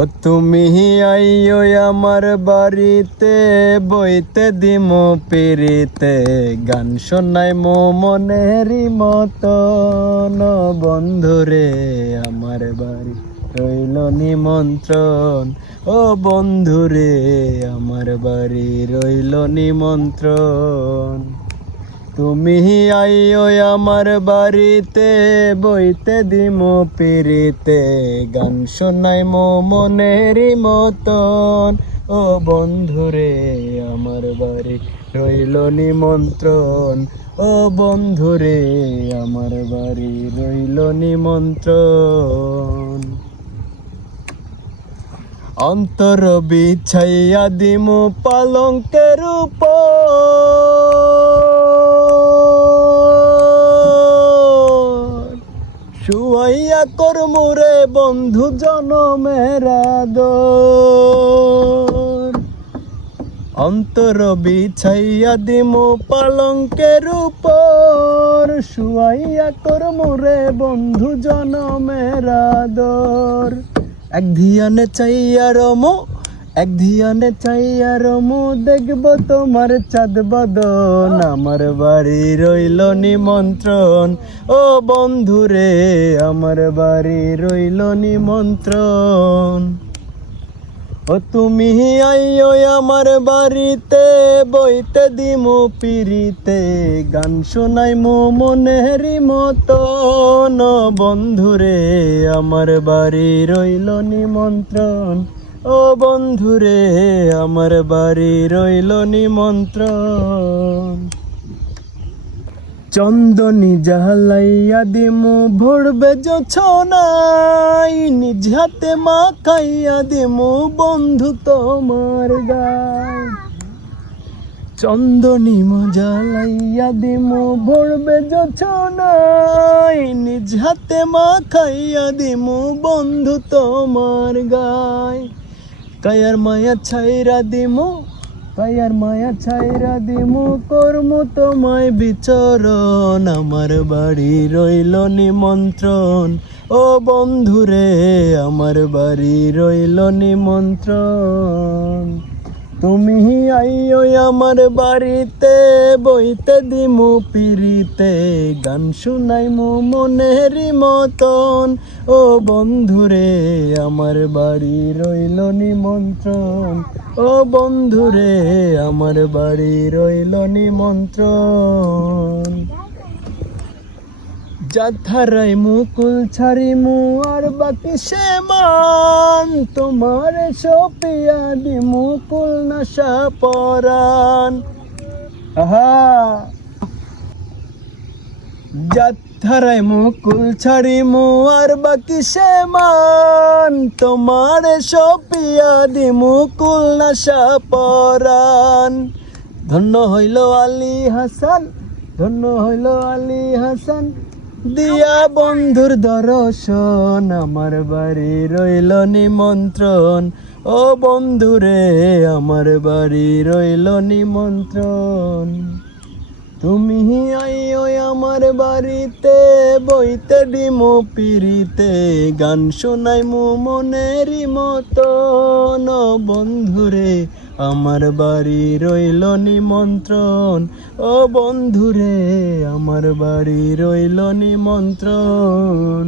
ও তুমি আইও আমার বাড়িতে, বইতে দিমো পিরিতে, গান শোনাই মো মনেরই মতন। ও বন্ধুরে আমার বাড়ি রইল নিমন্ত্রণ, ও বন্ধুরে আমার বাড়ি রইল নিমন্ত্রণ। তুমি আইও আমার বাড়িতে, বইতে দিমো পিরিতে, গান শোনাই মো মনেরই মতন। ও বন্ধুরে আমার বাড়ি রইল নিমন্ত্রণ, ও বন্ধুরে আমার বাড়ি রইল নিমন্ত্রণ। অন্তর বিছাইয়া দিমু পালঙ্কের উপর, শুয়াইয়া করমুরে বন্ধু জনমের আদর। অন্তর বিছাইয়া দিমু পালঙ্কের উপর, শুয়াইয়া করমুরে বন্ধু জনমের আদর। এক ধিয়ানে চাইয়া রমো, এক ধিয়ানে চাইয়া রমো, দেখব তোমার চাঁদ বদন। আমার বাড়ি রইল নিমন্ত্রণ, ও বন্ধুরে আমার বাড়ি রইল নিমন্ত্রণ। ও তুমি আইও আমার বাড়িতে, বইতে দিমু পিরিতে, গান শোনাই মো মনেরই মতন। ও বন্ধুরে আমার বাড়ি রইল নিমন্ত্রণ, ও বন্ধুরে আমার বাড়ি রইল নিমন্ত্রণ। চন্দনী জ্বালাইয়া দিমু ভরবে জোছনাই, নিজ হাতে মাখাইয়া দিমু বন্ধু তোমার গায়। চন্দনী জ্বালাইয়া দিমু ভরবে জোছনাই, নিজ হাতে মাখাইয়া দিমু বন্ধু তোমার গায়। কায়ার মায়া ছাইরা দিমু, কায়ার মায়া ছাইরা দিমু, করমু তোমায় বিচরণ। আমার বাড়ি রইল নিমন্ত্রণ, ও বন্ধুরে আমার বাড়ি রইল নিমন্ত্রণ। তুমি আইও আমার বাড়িতে, বইতে দিমু পিরিতে, গান শুনাই মো মনেরই মতন। ও বন্ধুরে আমার বাড়ি রইল নিমন্ত্রণ, ও বন্ধুরে আমার বাড়ি রইল নিমন্ত্রণ। যাথারাই মুকুল ছাড়িমু আর বাকি সে মান, তোমার সপিয়া দি মুকুল নাশা পরান। আহা যাথারাই মুকুল ছাড়িমু আর বাকি সে মান, তোমার সপিয়া দি মুকুল নাশা পরান। ধন্য হইল আলী হাসান, ধন্য হইল আলী হাসান, দিয়া বন্ধুর দর্শন। আমার বাড়ি রইল নিমন্ত্রণ, ও বন্ধুরে আমার বাড়ি রইল নিমন্ত্রণ। তুমি আইও আমার বাড়িতে, বইতে দিমু পিরিতে, গান শোনাই মো মনেরই মতন। ও বন্ধুরে আমার বাড়ি রইল নিমন্ত্রণ, ও বন্ধুরে আমার বাড়ি রইল নিমন্ত্রণ।